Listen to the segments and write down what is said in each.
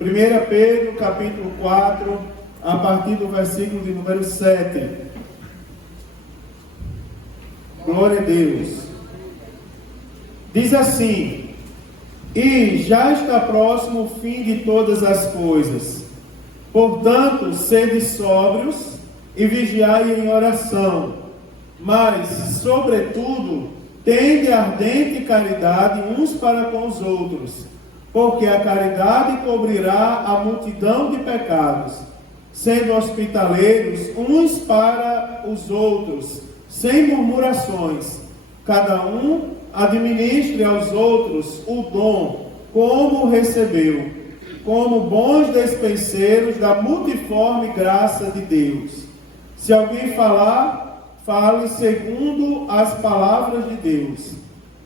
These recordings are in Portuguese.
1 Pedro, capítulo 4, a partir do versículo de número 7. Glória a Deus. Diz assim: E já está próximo o fim de todas as coisas. Portanto, sede sóbrios e vigiai em oração. Mas, sobretudo, tende ardente caridade uns para com os outros, porque a caridade cobrirá a multidão de pecados, sendo hospitaleiros uns para os outros, sem murmurações. Cada um administre aos outros o dom, como recebeu, como bons despenseiros da multiforme graça de Deus. Se alguém falar, fale segundo as palavras de Deus.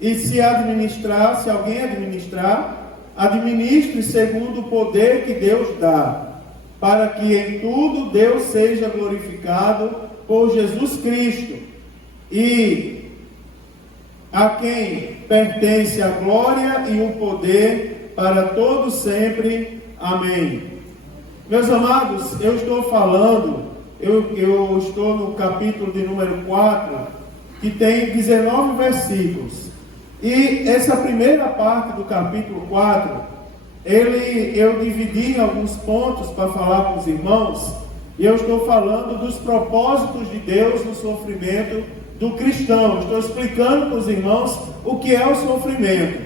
E se alguém administrar, administre segundo o poder que Deus dá, para que em tudo Deus seja glorificado por Jesus Cristo, e a quem pertence a glória e o poder para todos sempre. Amém. Meus amados, eu estou falando, eu estou no capítulo de número 4, que tem 19 versículos. E essa primeira parte do capítulo 4, eu dividi em alguns pontos para falar com os irmãos, e eu estou falando dos propósitos de Deus no sofrimento do cristão. Estou explicando para os irmãos o que é o sofrimento.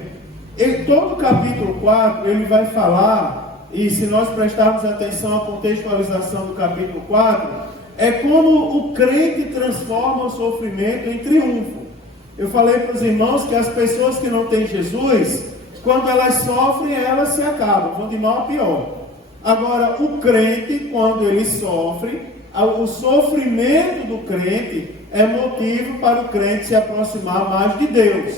Em todo o capítulo 4, ele vai falar, e se nós prestarmos atenção à contextualização do capítulo 4, é como o crente transforma o sofrimento em triunfo. Eu falei para os irmãos que as pessoas que não têm Jesus, quando elas sofrem, elas se acabam, vão de mal a pior. Agora, o crente, quando ele sofre, o sofrimento do crente é motivo para o crente se aproximar mais de Deus.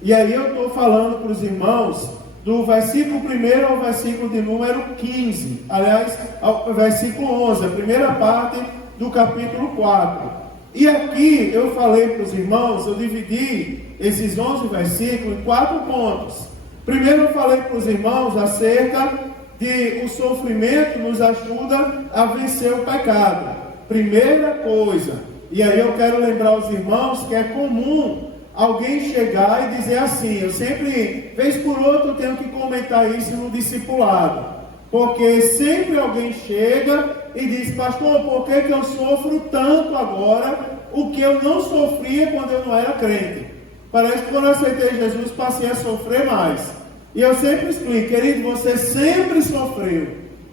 E aí eu estou falando para os irmãos do versículo 1 ao versículo de número 15. Aliás, ao versículo 11, a primeira parte do capítulo 4. E aqui eu falei para os irmãos, eu dividi esses 11 versículos em 4 pontos. Primeiro eu falei para os irmãos acerca de o sofrimento nos ajuda a vencer o pecado. Primeira coisa, e aí eu quero lembrar os irmãos que é comum alguém chegar e dizer assim, eu sempre, vez por outra, eu tenho que comentar isso no discipulado, porque sempre alguém chega e diz, pastor, por que eu sofro tanto agora o que eu não sofria quando eu não era crente? Parece que quando eu aceitei Jesus, passei a sofrer mais. E eu sempre explico, querido, você sempre sofreu.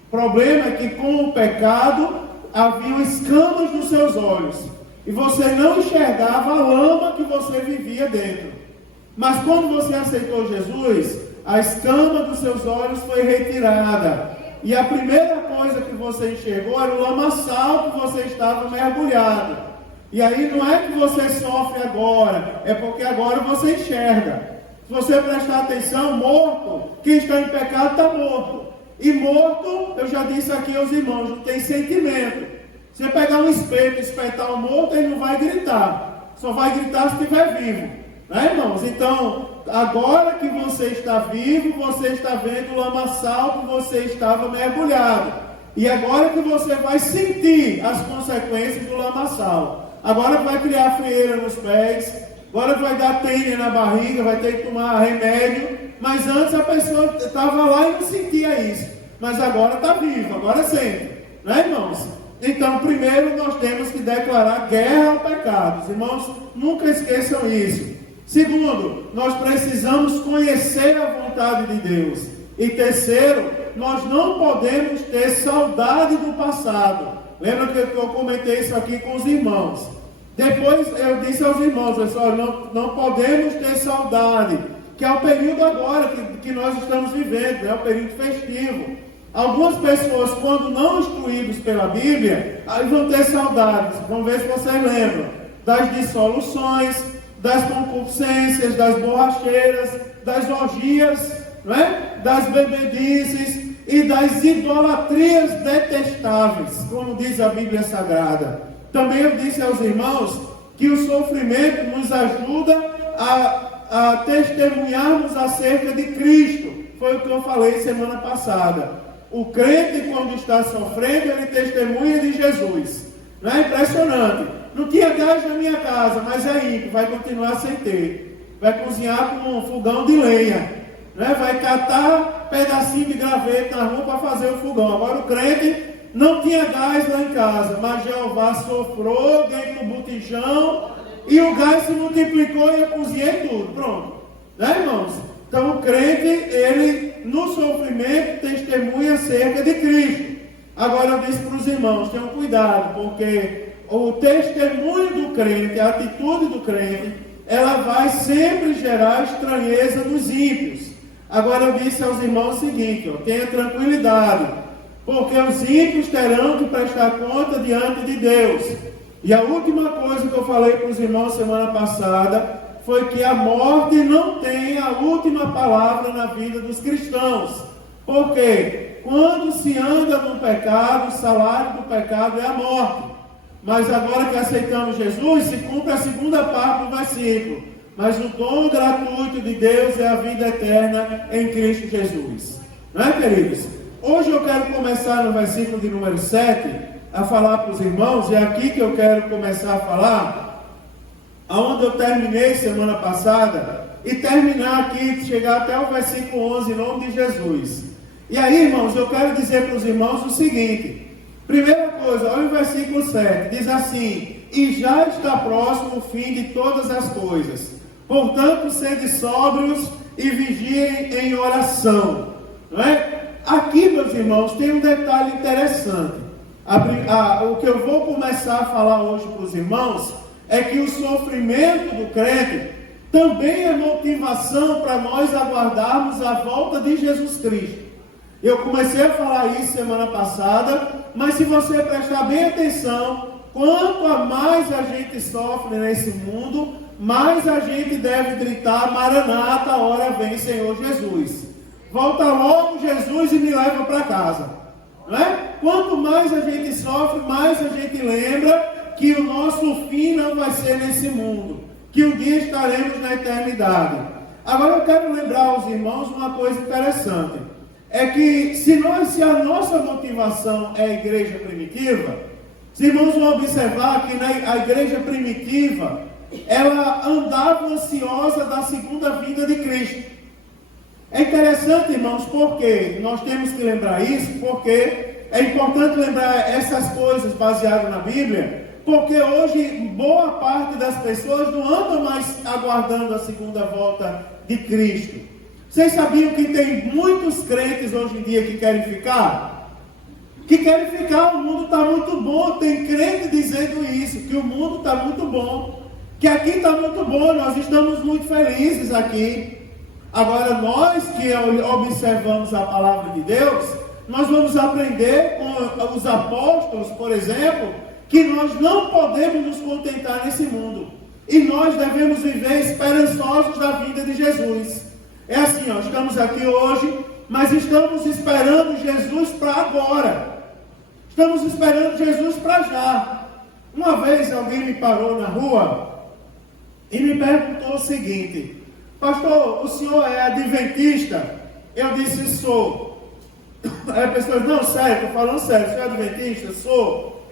O problema é que com o pecado havia escamas nos seus olhos, e você não enxergava a lama que você vivia dentro. Mas quando você aceitou Jesus, a escama dos seus olhos foi retirada, e a primeira coisa que você enxergou era o lamaçal que você estava mergulhado. E aí não é que você sofre agora, é porque agora você enxerga. Se você prestar atenção, morto, quem está em pecado está morto. E morto, eu já disse aqui aos irmãos, não tem sentimento. Se você pegar um espelho e espetar o morto, ele não vai gritar. Só vai gritar se estiver vivo. Né, irmãos? Então, agora que você está vivo, você está vendo o lamaçal que você estava mergulhado. E agora que você vai sentir as consequências do lamaçal. Agora vai criar frieira nos pés. Agora vai dar tênia na barriga, vai ter que tomar remédio. Mas antes a pessoa estava lá e não sentia isso. Mas agora está viva, agora sente. Né, irmãos? Então, primeiro nós temos que declarar guerra ao pecado. Os irmãos, nunca esqueçam isso. Segundo, nós precisamos conhecer a vontade de Deus. E terceiro, nós não podemos ter saudade do passado. Lembra que eu comentei isso aqui com os irmãos? Depois eu disse aos irmãos, pessoal, não podemos ter saudade, que é o período agora que nós estamos vivendo, é o período festivo. Algumas pessoas, quando não instruídos pela Bíblia, aí vão ter saudades. Vamos ver se vocês lembram das dissoluções, das concupiscências, das borracheiras, das orgias, né? Das bebedices e das idolatrias detestáveis, como diz a Bíblia Sagrada. Também eu disse aos irmãos que o sofrimento nos ajuda a testemunharmos acerca de Cristo. foi o que eu falei semana passada. O crente, quando está sofrendo, ele testemunha de Jesus. Não é impressionante? Não tinha gás na minha casa, mas é ímpio, vai continuar sem ter. Vai cozinhar com um fogão de lenha. Né? Vai catar pedacinho de graveto na rua para fazer o fogão. Agora o crente não tinha gás lá em casa, mas Jeová soprou dentro do botijão e o gás se multiplicou e eu cozinhei tudo. Pronto. Né, irmãos? Então o crente, ele no sofrimento testemunha acerca de Cristo. Agora eu disse para os irmãos, tenham cuidado, porque o testemunho do crente, a atitude do crente, ela vai sempre gerar estranheza nos ímpios. Agora eu disse aos irmãos o seguinte, tenha tranquilidade, porque os ímpios terão que prestar conta diante de Deus. E a última coisa que eu falei para os irmãos semana passada foi que a morte não tem a última palavra na vida dos cristãos. Porque quando se anda no pecado, o salário do pecado é a morte. Mas agora que aceitamos Jesus, se cumpre a segunda parte do versículo. Mas o dom gratuito de Deus é a vida eterna em Cristo Jesus. Não é, queridos? Hoje eu quero começar no versículo de número 7, a falar para os irmãos, e é aqui que eu quero começar a falar, aonde eu terminei semana passada, e terminar aqui, chegar até o versículo 11, em nome de Jesus. E aí, irmãos, eu quero dizer para os irmãos o seguinte, primeira coisa, olha o versículo 7, diz assim, e já está próximo o fim de todas as coisas, portanto, sede sóbrios e vigiem em oração. Não é? Aqui, meus irmãos, tem um detalhe interessante. O que eu vou começar a falar hoje para os irmãos é que o sofrimento do crente também é motivação para nós aguardarmos a volta de Jesus Cristo. Eu comecei a falar isso semana passada, mas se você prestar bem atenção, quanto a mais a gente sofre nesse mundo, mais a gente deve gritar, Maranata, a hora vem, Senhor Jesus. Volta logo, Jesus, e me leva para casa. Não é? Quanto mais a gente sofre, mais a gente lembra que o nosso fim não vai ser nesse mundo, que um dia estaremos na eternidade. Agora eu quero lembrar aos irmãos uma coisa interessante. É que se a nossa motivação é a igreja primitiva, os irmãos vão observar que a igreja primitiva, ela andava ansiosa da segunda vinda de Cristo. É interessante, irmãos, porque nós temos que lembrar isso, porque é importante lembrar essas coisas baseadas na Bíblia, porque hoje boa parte das pessoas não andam mais aguardando a segunda volta de Cristo. Vocês sabiam que tem muitos crentes hoje em dia que querem ficar? Que querem ficar, o mundo está muito bom. Tem crente dizendo isso, que o mundo está muito bom, que aqui está muito bom, nós estamos muito felizes aqui. Agora nós que observamos a palavra de Deus, nós vamos aprender com os apóstolos, por exemplo, que nós não podemos nos contentar nesse mundo. E nós devemos viver esperançosos da vinda de Jesus. É assim, estamos aqui hoje, mas estamos esperando Jesus para agora. Estamos esperando Jesus para já. Uma vez alguém me parou na rua e me perguntou o seguinte: pastor, o senhor é adventista? Eu disse, sou. Aí a pessoa disse, não, sério, estou falando sério, o senhor é adventista? Sou.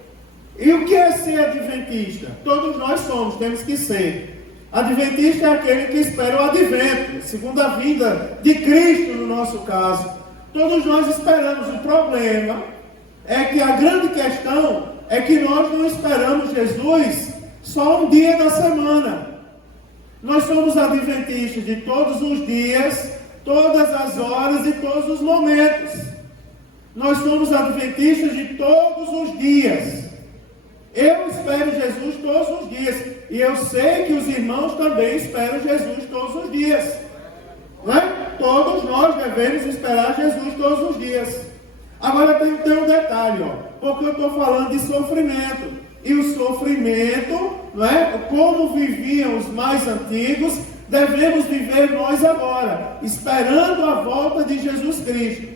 E o que é ser adventista? Todos nós somos, temos que ser. Adventista é aquele que espera o advento, segunda vinda de Cristo no nosso caso. Todos nós esperamos. O problema é que a grande questão é que nós não esperamos Jesus só um dia da semana. Nós somos adventistas de todos os dias, todas as horas e todos os momentos. Nós somos adventistas de todos os dias. Eu espero Jesus todos os dias. E eu sei que os irmãos também esperam Jesus todos os dias. Não é? Todos nós devemos esperar Jesus todos os dias. Agora tem um detalhe, porque eu estou falando de sofrimento. E o sofrimento, não é? Como viviam os mais antigos, devemos viver nós agora, esperando a volta de Jesus Cristo.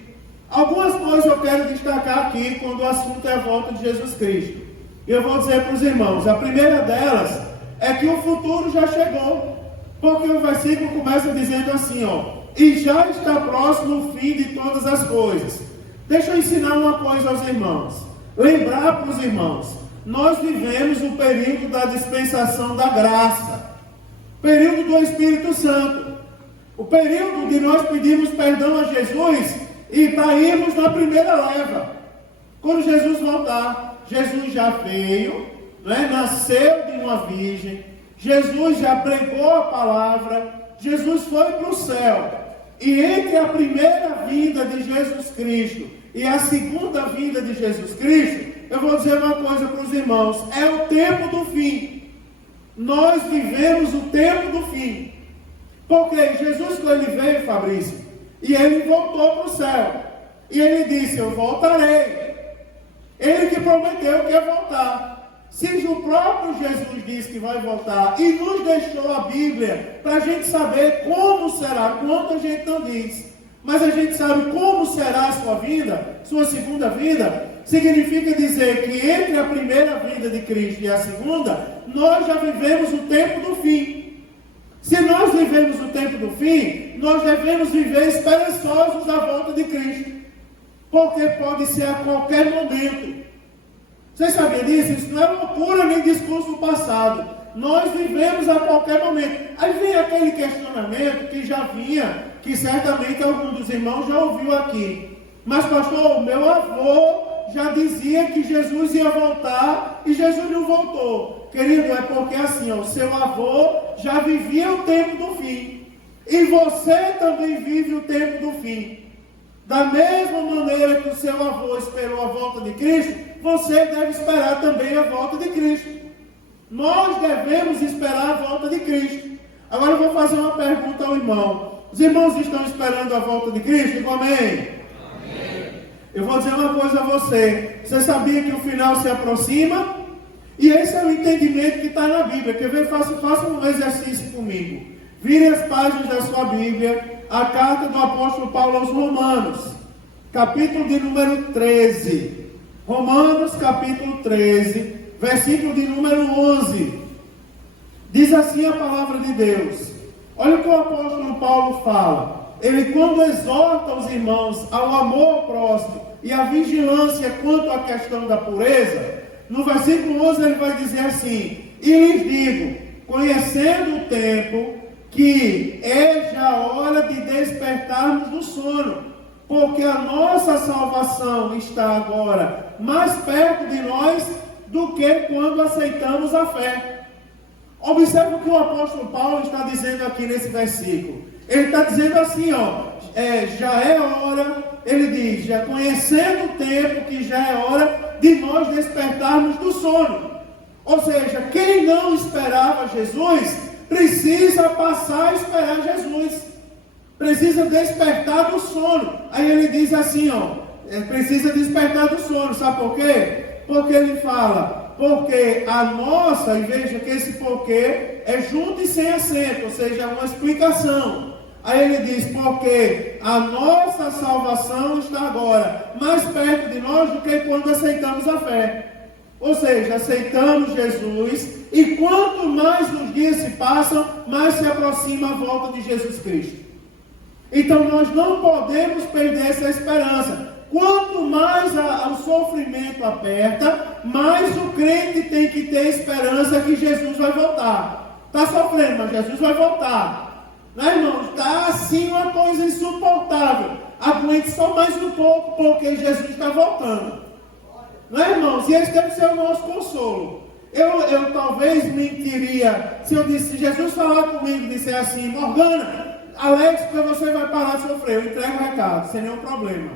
Algumas coisas eu quero destacar aqui quando o assunto é a volta de Jesus Cristo. Eu vou dizer para os irmãos, a primeira delas é que o futuro já chegou. Porque o versículo começa dizendo assim, e já está próximo o fim de todas as coisas. Deixa eu ensinar uma coisa aos irmãos. Lembrar para os irmãos, nós vivemos o período da dispensação da graça, período do Espírito Santo, o período de nós pedirmos perdão a Jesus e caímos na primeira leva. Quando Jesus voltar, Jesus já veio, nasceu de uma virgem, Jesus já pregou a palavra, Jesus foi para o céu. E entre a primeira vinda de Jesus Cristo e a segunda vinda de Jesus Cristo, eu vou dizer uma coisa para os irmãos, é o tempo do fim. Nós vivemos o tempo do fim. Porque Jesus, quando ele veio, Fabrício, e ele voltou para o céu, e ele disse, eu voltarei. Ele que prometeu que ia voltar. Se o próprio Jesus disse que vai voltar e nos deixou a Bíblia para a gente saber como será, quando a gente não diz, mas a gente sabe como será a sua vida, sua segunda vida, significa dizer que entre a primeira vinda de Cristo e a segunda, nós já vivemos o tempo do fim. Se nós vivemos o tempo do fim, nós devemos viver esperançosos da volta de Cristo, porque pode ser a qualquer momento. Vocês sabiam disso? Isso não é loucura nem discurso do passado. Nós vivemos a qualquer momento. Aí vem aquele questionamento que já vinha, que certamente algum dos irmãos já ouviu aqui. Mas pastor, meu avô já dizia que Jesus ia voltar e Jesus não voltou. Querido, é porque assim, o seu avô já vivia o tempo do fim. E você também vive o tempo do fim. Da mesma maneira que o seu avô esperou a volta de Cristo, você deve esperar também a volta de Cristo. Nós devemos esperar a volta de Cristo. Agora eu vou fazer uma pergunta ao irmão. Os irmãos estão esperando a volta de Cristo? Digo amém? Amém. Eu vou dizer uma coisa a você. Você sabia que o final se aproxima? E esse é o entendimento que está na Bíblia. Quer ver? Faça um exercício comigo. Vire as páginas da sua Bíblia, a carta do apóstolo Paulo aos Romanos, capítulo de número 13. Romanos, capítulo 13, versículo de número 11. Diz assim a palavra de Deus. Olha o que o apóstolo Paulo fala. Ele, quando exorta os irmãos ao amor ao próximo e à vigilância quanto à questão da pureza, no versículo 11 ele vai dizer assim: e lhes digo, conhecendo o tempo, que é já hora de despertarmos do sono, porque a nossa salvação está agora mais perto de nós do que quando aceitamos a fé. Observe o que o apóstolo Paulo está dizendo aqui nesse versículo. Ele está dizendo assim, já é hora, ele diz, já conhecendo o tempo, que já é hora de nós despertarmos do sono. Ou seja, quem não esperava Jesus, precisa passar a esperar Jesus. Precisa despertar do sono. Aí ele diz assim, precisa despertar do sono. Sabe por quê? Porque ele fala, porque a nossa, e veja que esse porquê é junto e sem acento, ou seja, é uma explicação. Aí ele diz, porque a nossa salvação está agora mais perto de nós do que quando aceitamos a fé. Ou seja, aceitamos Jesus, e quanto mais os dias se passam, mais se aproxima a volta de Jesus Cristo. Então nós não podemos perder essa esperança. Quanto mais o sofrimento aperta, mais o crente tem que ter esperança que Jesus vai voltar. Está sofrendo, mas Jesus vai voltar. Não é, irmãos? Está assim uma coisa insuportável. Aguente só mais um pouco, porque Jesus está voltando. Não é, irmãos? E esse deve ser o nosso consolo. Eu talvez mentiria se eu disse, se Jesus falar comigo e disser assim, Morgana, Alex, porque você vai parar de sofrer, eu entrego o recado, sem nenhum problema.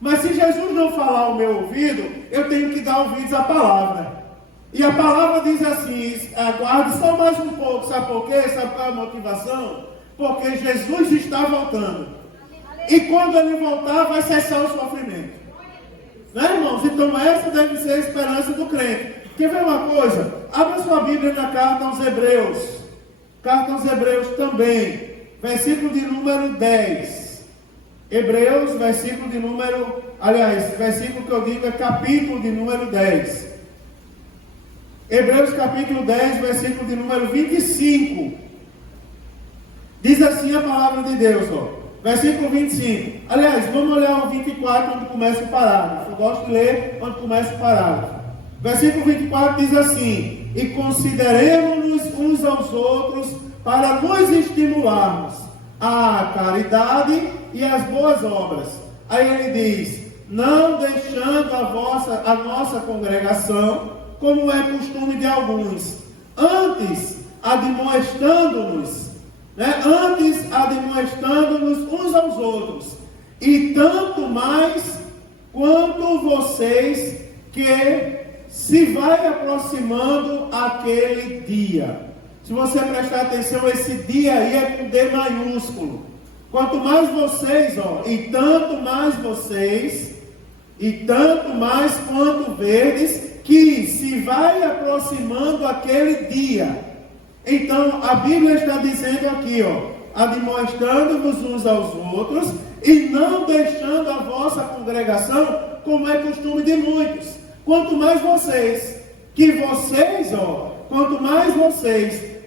Mas se Jesus não falar ao meu ouvido, eu tenho que dar ouvidos à palavra. E a palavra diz assim, aguarde só mais um pouco, sabe por quê? Sabe qual é a motivação? Porque Jesus está voltando. E quando ele voltar, vai cessar o sofrimento. Né, irmãos? Então essa deve ser a esperança do crente. Quer ver uma coisa? Abra sua Bíblia na carta aos Hebreus. Carta aos Hebreus também. Versículo de número 10. Hebreus, versículo que eu digo é capítulo de número 10. Hebreus capítulo 10, versículo de número 25. Diz assim a palavra de Deus, Versículo 25. Aliás, vamos olhar o 24, onde começa o parágrafo. Eu gosto de ler onde começa o parágrafo. Versículo 24 diz assim: e consideremos-nos uns aos outros para nos estimularmos à caridade e às boas obras. Aí ele diz: não deixando a nossa congregação, como é costume de alguns, antes admoestando-nos, uns aos outros, e tanto mais quanto vocês que se vai aproximando aquele dia. Se você prestar atenção, esse dia aí é com D maiúsculo. Quanto mais vocês, e tanto mais quanto verdes, que se vai aproximando aquele dia. Então, a Bíblia está dizendo aqui, admoestando-vos uns aos outros, e não deixando a vossa congregação, como é costume de muitos. Quanto mais vocês,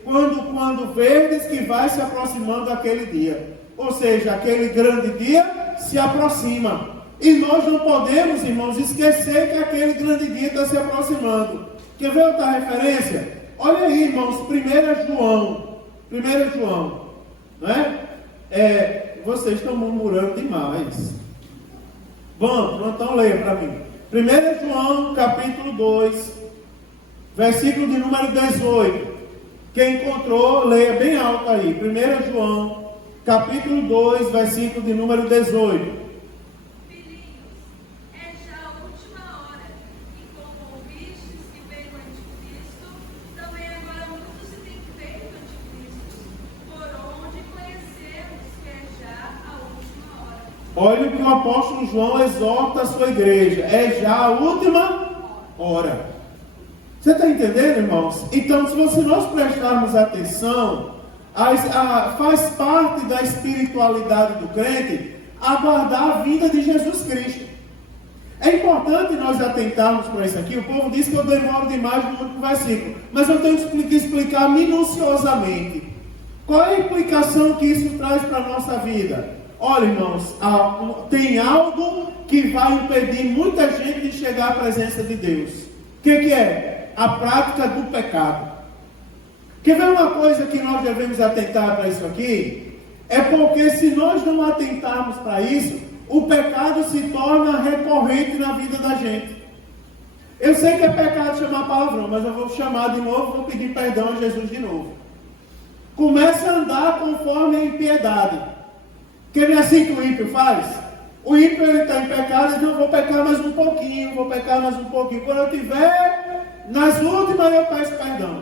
quando verdes que vai se aproximando aquele dia. Ou seja, aquele grande dia se aproxima. E nós não podemos, irmãos, esquecer que aquele grande dia está se aproximando. Quer ver outra referência? Olha aí, irmãos, 1 João, né? Vocês estão murmurando demais. Vamos, então leia para mim. 1 João, capítulo 2, versículo de número 18. Quem encontrou, leia bem alto aí. 1 João, capítulo 2, versículo de número 18. Olha o que o apóstolo João exorta a sua igreja. É já a última hora. Você está entendendo, irmãos? Então, se nós prestarmos atenção, faz parte da espiritualidade do crente aguardar a vinda de Jesus Cristo. É importante nós atentarmos para isso aqui. O povo diz que eu demoro demais no último versículo, mas eu tenho que explicar minuciosamente. Qual é a implicação que isso traz para a nossa vida? Olha, irmãos, tem algo que vai impedir muita gente de chegar à presença de Deus. O que é? A prática do pecado. Quer ver uma coisa que nós devemos atentar para isso aqui? É porque se nós não atentarmos para isso, o pecado se torna recorrente na vida da gente. Eu sei que é pecado chamar palavrão, mas eu vou chamar de novo, vou pedir perdão a Jesus de novo. Comece a andar conforme a impiedade. Que não é assim que o ímpio faz? O ímpio, ele está em pecado, ele diz: não, vou pecar mais um pouquinho. Quando eu estiver nas últimas, eu peço perdão.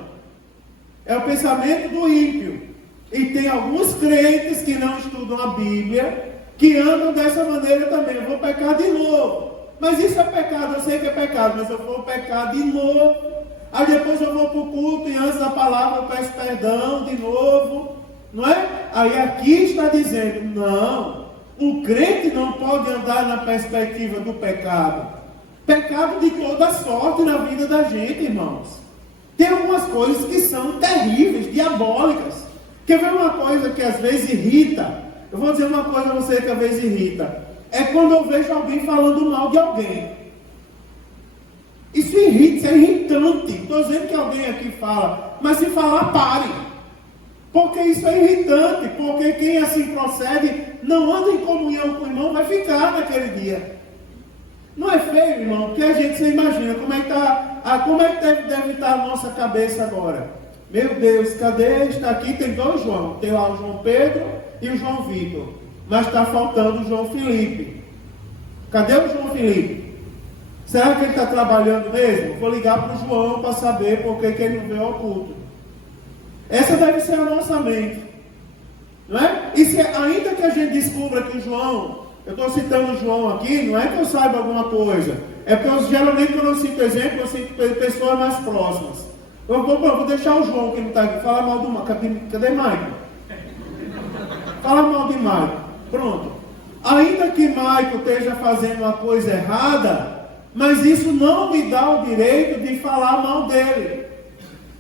É o pensamento do ímpio. E tem alguns crentes que não estudam a Bíblia, que andam dessa maneira também. Eu vou pecar de novo. Mas isso é pecado, eu sei que é pecado, mas eu vou pecar de novo. Aí depois eu vou para o culto e antes da palavra eu peço perdão de novo. Não é? Aí aqui está dizendo: não, o crente não pode andar na perspectiva do pecado. Pecado de toda sorte na vida da gente, irmãos. Tem algumas coisas que são terríveis, diabólicas. Quer ver uma coisa que às vezes irrita? Eu vou dizer uma coisa a você que às vezes irrita. É quando eu vejo alguém falando mal de alguém. Isso irrita, isso é irritante. Estou dizendo que alguém aqui fala, mas se falar, pare. Porque isso é irritante, porque quem assim procede, não anda em comunhão com o irmão, vai ficar naquele dia. Não é feio, irmão? Porque a gente, você imagina, como é que deve estar a nossa cabeça agora? Meu Deus, cadê? Está aqui, tem dois João. Tem lá o João Pedro e o João Vitor. Mas está faltando o João Felipe. Cadê o João Felipe? Será que ele está trabalhando mesmo? Vou ligar para o João para saber por que ele não veio ao culto. Essa deve ser a nossa mente, não é? E se ainda que a gente descubra que o João, eu estou citando o João aqui, não é que eu saiba alguma coisa, é porque geralmente quando eu cito exemplo, eu cito pessoas mais próximas. Eu vou deixar o João que não está aqui, falar mal do Maicon. Cadê Maicon? Fala mal de Maicon. Pronto. Ainda que Maicon esteja fazendo uma coisa errada, mas isso não me dá o direito de falar mal dele.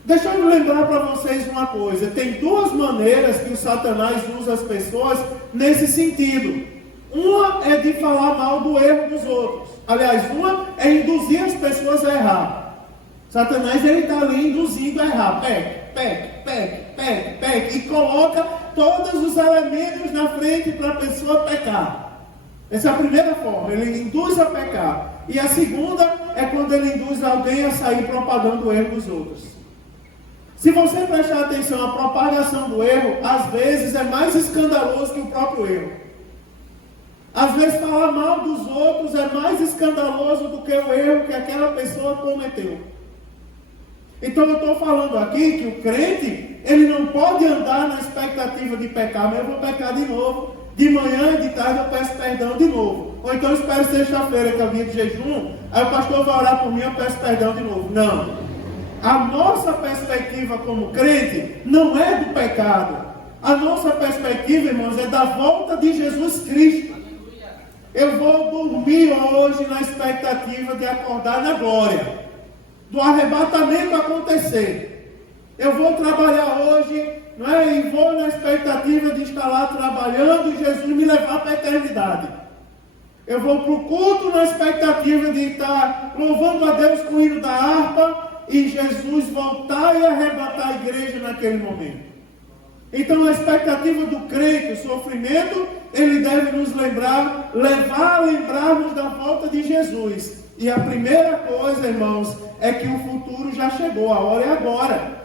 Deixa eu lembrar para vocês uma coisa. Tem duas maneiras que o Satanás usa as pessoas nesse sentido. Uma é de falar mal do erro dos outros. Aliás, uma é induzir as pessoas a errar. Satanás, ele está ali induzindo a errar. Peque. E coloca todos os elementos na frente para a pessoa pecar. Essa é a primeira forma. Ele induz a pecar. E a segunda é quando ele induz alguém a sair propagando o erro dos outros. Se você prestar atenção, a propagação do erro, às vezes, é mais escandaloso que o próprio erro. Às vezes, falar mal dos outros é mais escandaloso do que o erro que aquela pessoa cometeu. Então, eu estou falando aqui que o crente, ele não pode andar na expectativa de pecar, mas eu vou pecar de novo. De manhã e de tarde eu peço perdão de novo. Ou então eu espero sexta-feira, que é o dia de jejum, aí o pastor vai orar por mim e eu peço perdão de novo. Não. A nossa perspectiva como crente não é do pecado. A nossa perspectiva, irmãos, é da volta de Jesus Cristo. Eu vou dormir hoje na expectativa de acordar na glória, do arrebatamento acontecer. Eu vou trabalhar hoje, não é? E vou na expectativa de estar lá trabalhando e Jesus me levar para a eternidade. Eu vou para o culto na expectativa de estar louvando a Deus com o hino da harpa e Jesus voltar e arrebatar a igreja naquele momento. Então a expectativa do crente, o sofrimento, ele deve nos levar a lembrarmos da volta de Jesus. E a primeira coisa, irmãos, é que o futuro já chegou, a hora é agora.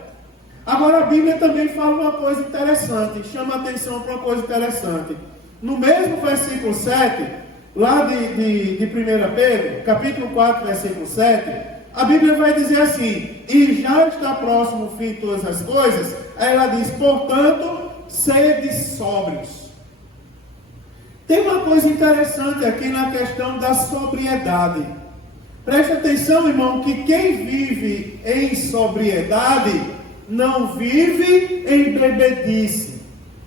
Agora a Bíblia também fala uma coisa interessante, chama a atenção para uma coisa interessante. No mesmo versículo 7, lá de 1 Pedro, capítulo 4, versículo 7, a Bíblia vai dizer assim: e já está próximo o fim de todas as coisas. Aí ela diz: portanto, sede sóbrios. Tem uma coisa interessante aqui na questão da sobriedade. Preste atenção, irmão, que quem vive em sobriedade não vive em bebedice,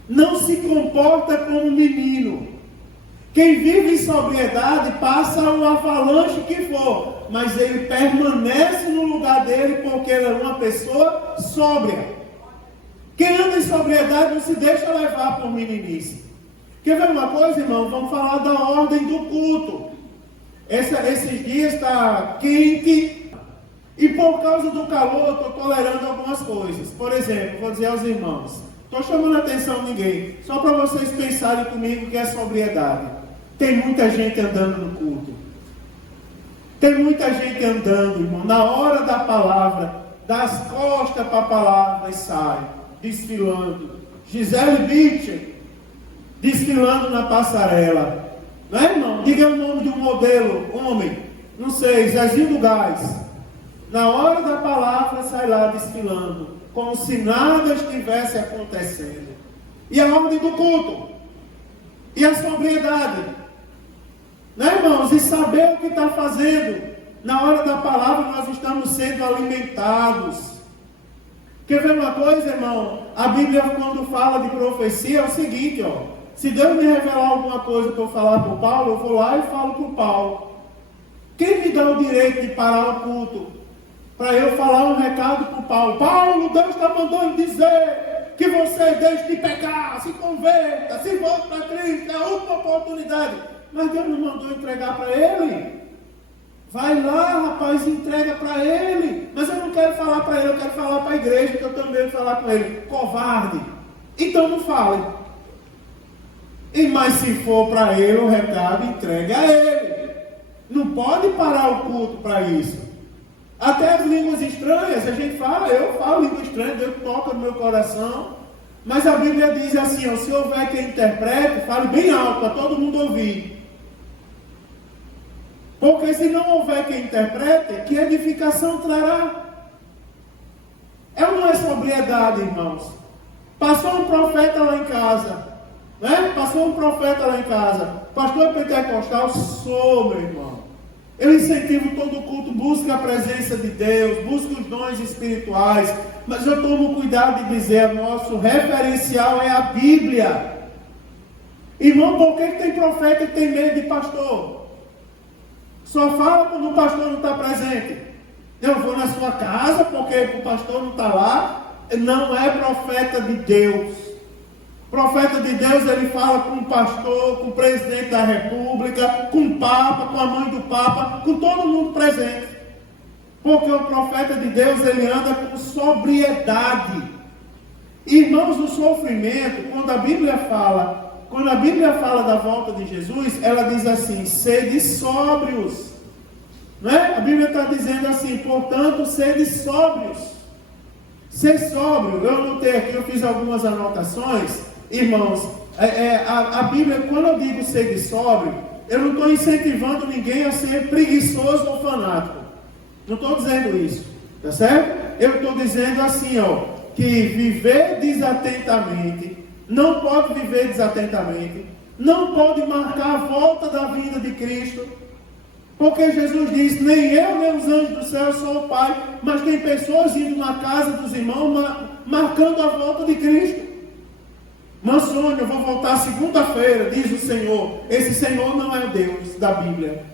não se comporta como menino. Quem vive em sobriedade passa o avalanche que for, mas ele permanece no lugar dele porque ele é uma pessoa sóbria. Quem anda em sobriedade não se deixa levar por meninice. Quer ver uma coisa, irmão? Vamos falar da ordem do culto. Esses dias está quente e por causa do calor estou tolerando algumas coisas. Por exemplo, vou dizer aos irmãos, estou chamando a atenção de ninguém, só para vocês pensarem comigo que é sobriedade. Tem muita gente andando no culto. Tem muita gente andando, irmão, na hora da palavra, dá as costas para a palavra e sai, desfilando. Gisele Bündchen, desfilando na passarela. Não é, irmão? Diga o nome de um modelo, homem, não sei, Zezinho do Gás. Na hora da palavra, sai lá desfilando, como se nada estivesse acontecendo. E a ordem do culto? E a sobriedade? Né, irmãos? E saber o que está fazendo. Na hora da palavra nós estamos sendo alimentados. Quer ver uma coisa, irmão? A Bíblia, quando fala de profecia, é o seguinte, ó. Se Deus me revelar alguma coisa para eu falar para o Paulo, eu vou lá e falo para o Paulo. Quem me dá o direito de parar o culto para eu falar um recado para o Paulo? Paulo, Deus está mandando dizer que você deixe de pecar, se converta, se volte para Cristo, é a última oportunidade. Mas Deus não mandou entregar para ele. Vai lá, rapaz, entrega para ele. Mas eu não quero falar para ele, eu quero falar para a igreja, que eu tenho medo de falar com ele. Covarde. Então não fale. Mas se for para ele o recado, entregue a ele. Não pode parar o culto para isso. Até as línguas estranhas, a gente fala, eu falo língua estranha, Deus toca no meu coração. Mas a Bíblia diz assim, ó, se houver quem interprete, fale bem alto, para todo mundo ouvir. Porque se não houver quem interprete, que edificação trará? É ou não é sobriedade, irmãos? Passou um profeta lá em casa, né? Passou um profeta lá em casa, pastor pentecostal, sou, meu irmão. Eu incentivo todo o culto, busque a presença de Deus, busque os dons espirituais, mas eu tomo cuidado de dizer, nosso referencial é a Bíblia. Irmão, por que tem profeta que tem medo de pastor? Só fala quando o pastor não está presente. Eu vou na sua casa porque o pastor não está lá. Não é profeta de Deus. O profeta de Deus, ele fala com o pastor, com o presidente da república, com o papa, com a mãe do papa, com todo mundo presente. Porque o profeta de Deus, ele anda com sobriedade. Irmãos, o sofrimento, quando a Bíblia fala da volta de Jesus, ela diz assim: sede sóbrios. Não é? A Bíblia está dizendo assim: portanto, sede sóbrios. Ser sóbrio, eu anotei aqui, eu fiz algumas anotações. Irmãos, a Bíblia, quando eu digo sede sóbrio, eu não estou incentivando ninguém a ser preguiçoso ou fanático. Não estou dizendo isso, tá certo? Eu estou dizendo assim, que viver desatentamente, não pode viver desatentamente, não pode marcar a volta da vinda de Cristo, porque Jesus disse: nem eu, nem os anjos do céu sou o Pai, mas tem pessoas indo na casa dos irmãos, marcando a volta de Cristo. Mansônia, eu vou voltar segunda-feira, diz o Senhor. Esse Senhor não é o Deus da Bíblia.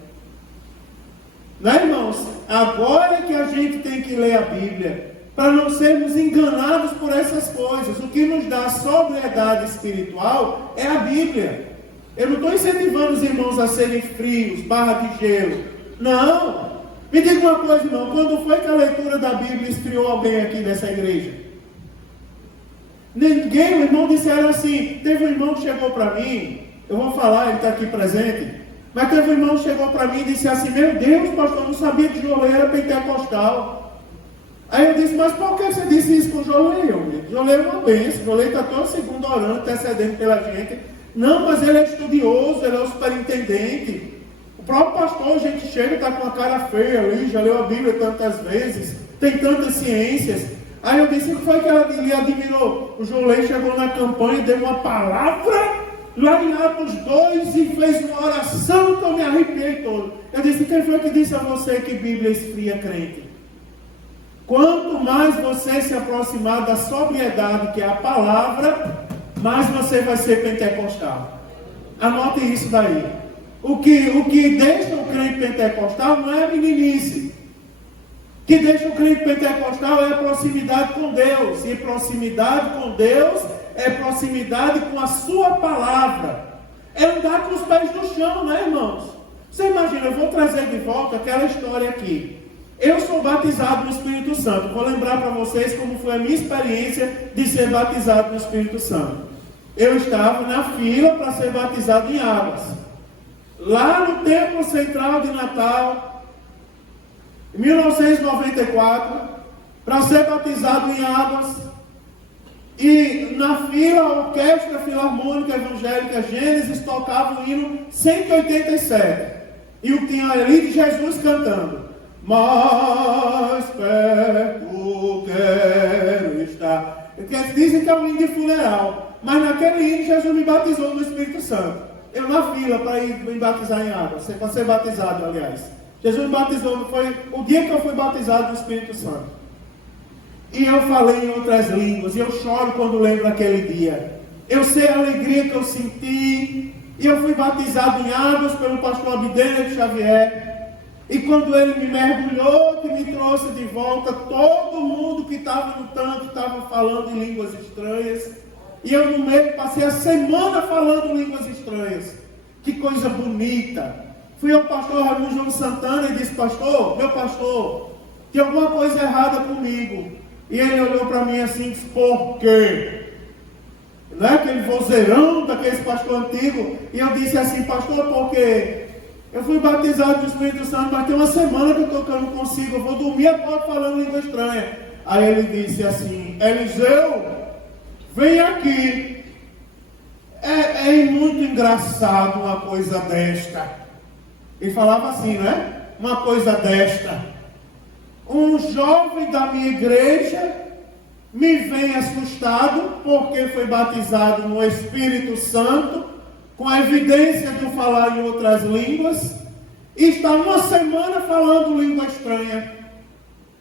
Não é, irmãos? Agora é que a gente tem que ler a Bíblia, para não sermos enganados por essas coisas. O que nos dá sobriedade espiritual é a Bíblia. Eu não estou incentivando os irmãos a serem frios, barra de gelo. Não. Me diga uma coisa, irmão. Quando foi que a leitura da Bíblia esfriou alguém aqui dessa igreja? Ninguém. O irmão disseram assim. Teve um irmão que chegou para mim. Eu vou falar, ele está aqui presente. Mas teve um irmão que chegou para mim e disse assim: meu Deus, pastor, eu não sabia que Jolê era pentecostal. Aí eu disse: mas por que você disse isso com o Jolê? Jolê é uma bênção. Jolê está toda segunda orando, intercedendo pela gente. Não, mas ele é estudioso, ele é o superintendente. O próprio pastor, a gente chega, está com a cara feia ali, já leu a Bíblia tantas vezes, tem tantas ciências. Aí eu disse: o que foi que ela lhe admirou? O Jolê chegou na campanha e deu uma palavra lá em Atos 2 e fez uma oração que eu me arrepiei todo. Eu disse: quem foi que disse a você que Bíblia esfria crente? Quanto mais você se aproximar da sobriedade, que é a palavra, mais você vai ser pentecostal. Anote isso daí. O que deixa o crente pentecostal não é a meninice. O que deixa o crente pentecostal é a proximidade com Deus. E proximidade com Deus é proximidade com a sua palavra. É andar com os pés no chão, né, irmãos? Você imagina, eu vou trazer de volta aquela história aqui. Eu sou batizado no Espírito Santo. Vou lembrar para vocês como foi a minha experiência de ser batizado no Espírito Santo. Eu estava na fila para ser batizado em águas. Lá no Templo Central de Natal, em 1994, para ser batizado em águas. E na fila, a Orquestra Filarmônica Evangélica Gênesis tocava o hino 187. E tinha ali de Jesus cantando: mais perto quero estar. Dizem que é um hino de funeral. Mas naquele hino Jesus me batizou no Espírito Santo. Eu na fila para ir me batizar em água. Para ser batizado, aliás. Jesus me batizou. Foi o dia que eu fui batizado no Espírito Santo. E eu falei em outras línguas. E eu choro quando lembro daquele dia. Eu sei a alegria que eu senti. E eu fui batizado em águas pelo pastor Abdener Xavier. E quando ele me mergulhou, que me trouxe de volta, todo mundo que estava no tanque estava falando em línguas estranhas. E eu no meio passei a semana falando línguas estranhas. Que coisa bonita. Fui ao pastor Raimundo João Santana e disse: pastor, meu pastor, tem alguma coisa errada comigo. E ele olhou para mim assim e disse: por quê? Não é aquele vozeirão daquele pastor antigo. E eu disse assim: pastor, porque eu fui batizado no Espírito Santo, mas tem uma semana que eu não consigo, eu vou dormir agora falando língua estranha. Aí ele disse assim: Eliseu, vem aqui. É muito engraçado uma coisa desta. Ele falava assim, né? Uma coisa desta. Um jovem da minha igreja me vem assustado porque foi batizado no Espírito Santo, com a evidência de falar em outras línguas, e está uma semana falando língua estranha,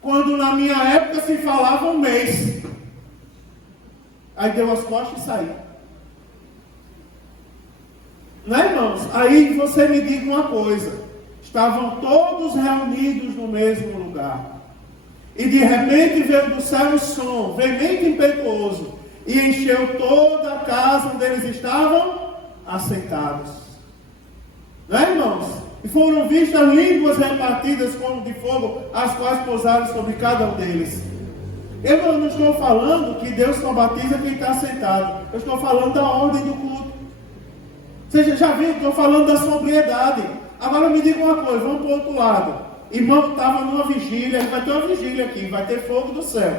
quando na minha época se falava um mês. Aí deu as costas e saiu. Não é, irmãos? Aí você me diga uma coisa: estavam todos reunidos no mesmo lugar. E de repente veio do céu um som, veemente e impetuoso, e encheu toda a casa onde eles estavam assentados. Não é, irmãos? E foram vistas línguas repartidas como de fogo, as quais pousaram sobre cada um deles. Eu não estou falando que Deus só batiza quem está sentado. Eu estou falando da ordem do culto. Você já viu? Estou falando da sobriedade. Agora me diga uma coisa, vamos para o outro lado. Irmão estava numa vigília, vai ter uma vigília aqui, vai ter fogo do céu.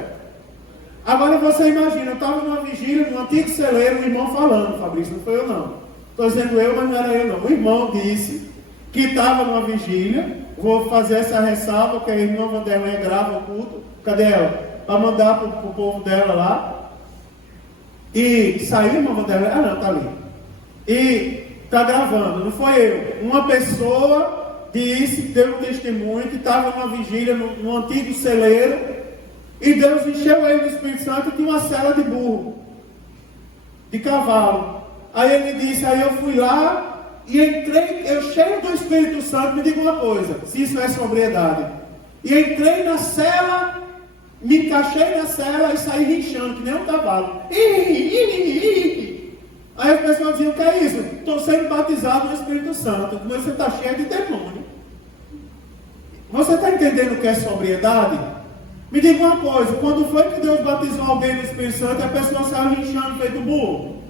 Agora você imagina, eu estava numa vigília, num antigo celeiro, o irmão falando, Fabrício, não foi eu não. Estou dizendo eu, mas não era eu não. O irmão disse que estava numa vigília, vou fazer essa ressalva, que a irmã Vanderlei grava o culto. Cadê ela? Para mandar para o povo dela lá. E saiu, irmã Vanderlei? Ah não, está ali. E está gravando, não foi eu. Uma pessoa disse, deu um testemunho, que estava numa vigília no antigo celeiro, e Deus encheu ele do Espírito Santo e tinha uma cela de burro, de cavalo. Aí ele disse, aí eu fui lá e entrei, eu cheio do Espírito Santo, me diga uma coisa, se isso é sobriedade. E entrei na cela, me encaixei na cela e saí rinchando, que nem um cavalo. Aí as pessoas diziam, o que é isso? Estou sendo batizado no Espírito Santo, mas você está cheio de demônio. Você está entendendo o que é sobriedade? Me diga uma coisa, quando foi que Deus batizou alguém no Espírito Santo e a pessoa saiu rinchando feito burro?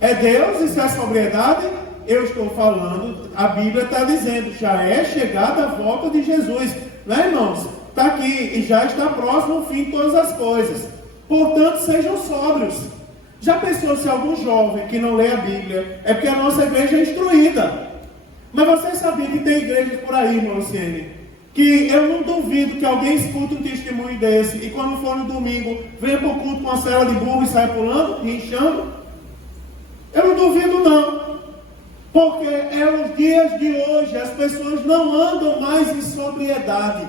É Deus? Isso é sobriedade? Eu estou falando, a Bíblia está dizendo, já é chegada a volta de Jesus. Não é, irmãos? Está aqui e já está próximo ao fim de todas as coisas. Portanto, sejam sóbrios. Já pensou se algum jovem que não lê a Bíblia, é porque a nossa igreja é instruída. Mas você sabia que tem igrejas por aí, irmão Luciene, que eu não duvido que alguém escute um testemunho desse e quando for no domingo, venha para o culto com uma cela de burro e saia pulando, rinchando? Eu não duvido não. Porque é os dias de hoje, as pessoas não andam mais em sobriedade.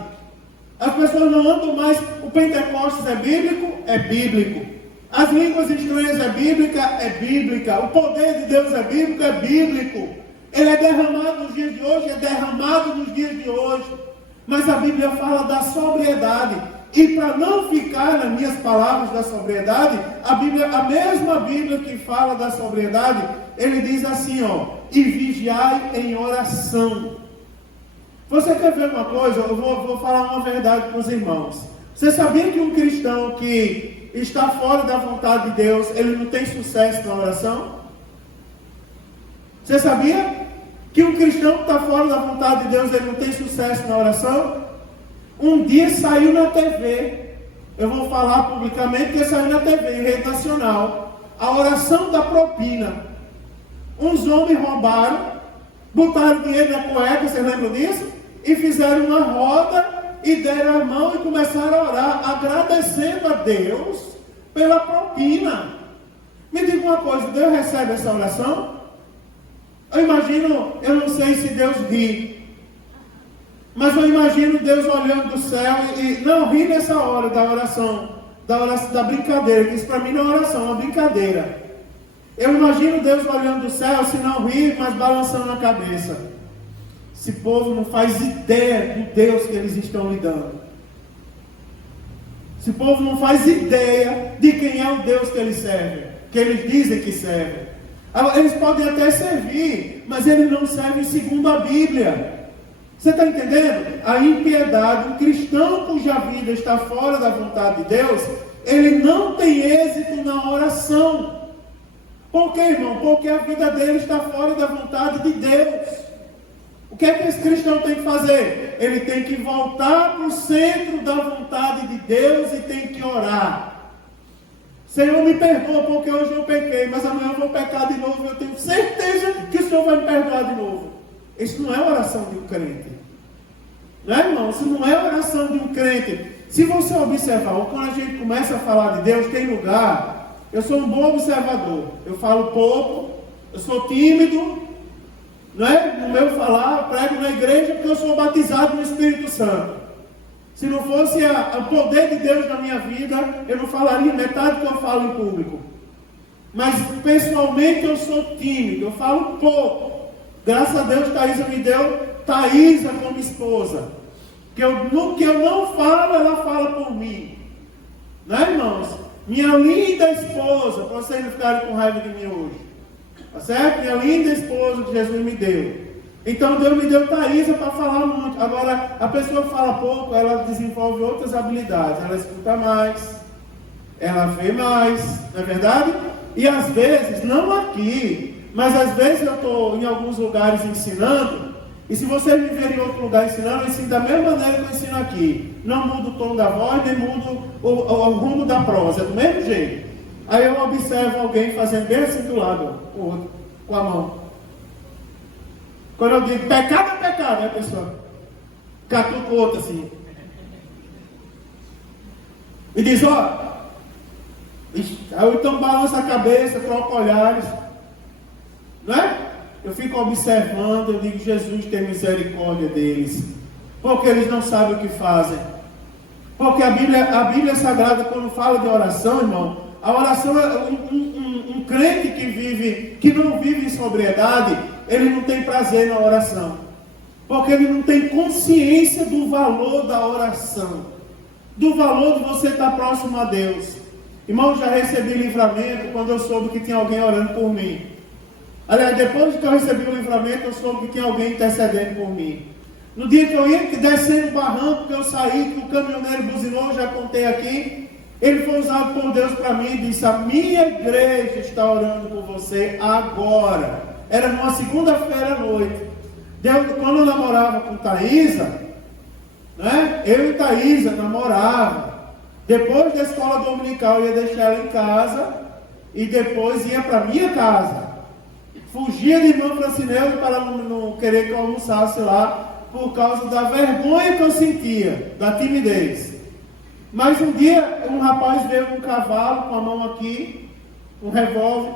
As pessoas não andam mais, o Pentecostes é bíblico? É bíblico. As línguas estranhas é bíblica? É bíblica. O poder de Deus é bíblico? É bíblico. Ele é derramado nos dias de hoje? É derramado nos dias de hoje. Mas a Bíblia fala da sobriedade. E para não ficar nas minhas palavras da sobriedade, a Bíblia, a mesma Bíblia que fala da sobriedade, ele diz assim, ó, e vigiai em oração. Você quer ver uma coisa? Eu vou falar uma verdade para os irmãos. Você sabia que um cristão que está fora da vontade de Deus, ele não tem sucesso na oração? Você sabia que um cristão que está fora da vontade de Deus, ele não tem sucesso na oração? Um dia saiu na TV, eu vou falar publicamente que saiu na TV, em rede nacional, a oração da propina. Uns homens roubaram, botaram dinheiro na cueca, você lembra disso? E fizeram uma roda e deram a mão e começaram a orar, agradecendo a Deus pela propina. Me diga uma coisa, Deus recebe essa oração? Eu imagino, eu não sei se Deus ri, mas eu imagino Deus olhando do céu e não ri nessa hora da oração, da brincadeira, que isso para mim não é oração, é uma brincadeira. Eu imagino Deus olhando do céu, se não rir, mas balançando a cabeça. Esse povo não faz ideia do Deus que eles estão lidando. Esse povo não faz ideia de quem é o Deus que eles servem, que eles dizem que servem. Eles podem até servir, mas eles não servem segundo a Bíblia. Você está entendendo? A impiedade, um cristão cuja vida está fora da vontade de Deus, ele não tem êxito na oração. Por quê, irmão? Porque a vida dele está fora da vontade de Deus. O que é que esse cristão tem que fazer? Ele tem que voltar para o centro da vontade de Deus e tem que orar. Senhor, me perdoa porque hoje eu pequei, mas amanhã eu vou pecar de novo. Eu tenho certeza que o Senhor vai me perdoar de novo. Isso não é oração de um crente. Não é, irmão? Isso não é oração de um crente. Se você observar, quando a gente começa a falar de Deus, tem lugar. Eu sou um bom observador. Eu falo pouco, eu sou tímido. Não é? No meu falar, eu prego na igreja porque eu sou batizado no Espírito Santo. Se não fosse o poder de Deus na minha vida, eu não falaria metade do que eu falo em público. Mas pessoalmente eu sou tímido, eu falo pouco. Graças a Deus, Thaisa me deu Thaisa como esposa. No que eu não falo, ela fala por mim. Né, irmãos? Minha linda esposa, para vocês não ficarem com raiva de mim hoje. Tá certo? Minha linda esposa que Jesus me deu. Então Deus me deu Thaísa para falar muito. Agora, a pessoa que fala pouco, ela desenvolve outras habilidades. Ela escuta mais, ela vê mais, não é verdade? E às vezes, não aqui, mas às vezes eu estou em alguns lugares ensinando, e se vocês me verem em outro lugar ensinando, eu ensino da mesma maneira que eu ensino aqui. Não mudo o tom da voz, nem mudo o rumo da prosa, é do mesmo jeito. Aí eu observo alguém fazendo bem assim do lado, o outro, com a mão. Quando eu digo pecado é pecado, né, pessoal? Catuca o outro assim. E diz, ó. Aí eu então balança a cabeça, troca olhares. Não é? Eu fico observando, eu digo, Jesus tem misericórdia deles. Porque eles não sabem o que fazem. Porque a Bíblia Sagrada, quando fala de oração, irmão, a oração é um crente que não vive em sobriedade, ele não tem prazer na oração. Porque ele não tem consciência do valor da oração. Do valor de você estar próximo a Deus. Irmão, já recebi livramento quando eu soube que tinha alguém orando por mim. Aliás, depois que eu recebi o livramento, eu soube que tinha alguém intercedendo por mim. No dia que eu ia descendo o barranco, que eu saí, que o caminhoneiro buzinou, já contei aqui, ele foi usado por Deus para mim e disse, a minha igreja está orando por você agora. Era numa segunda-feira à noite. Quando eu namorava com Thaísa, né, eu e Thaísa namorava. Depois da escola dominical eu ia deixar ela em casa e depois ia para minha casa. Fugia de irmã Francinelli para não querer que eu almoçasse lá por causa da vergonha que eu sentia, da timidez. Mas um dia um rapaz veio com um cavalo com a mão aqui, um revólver,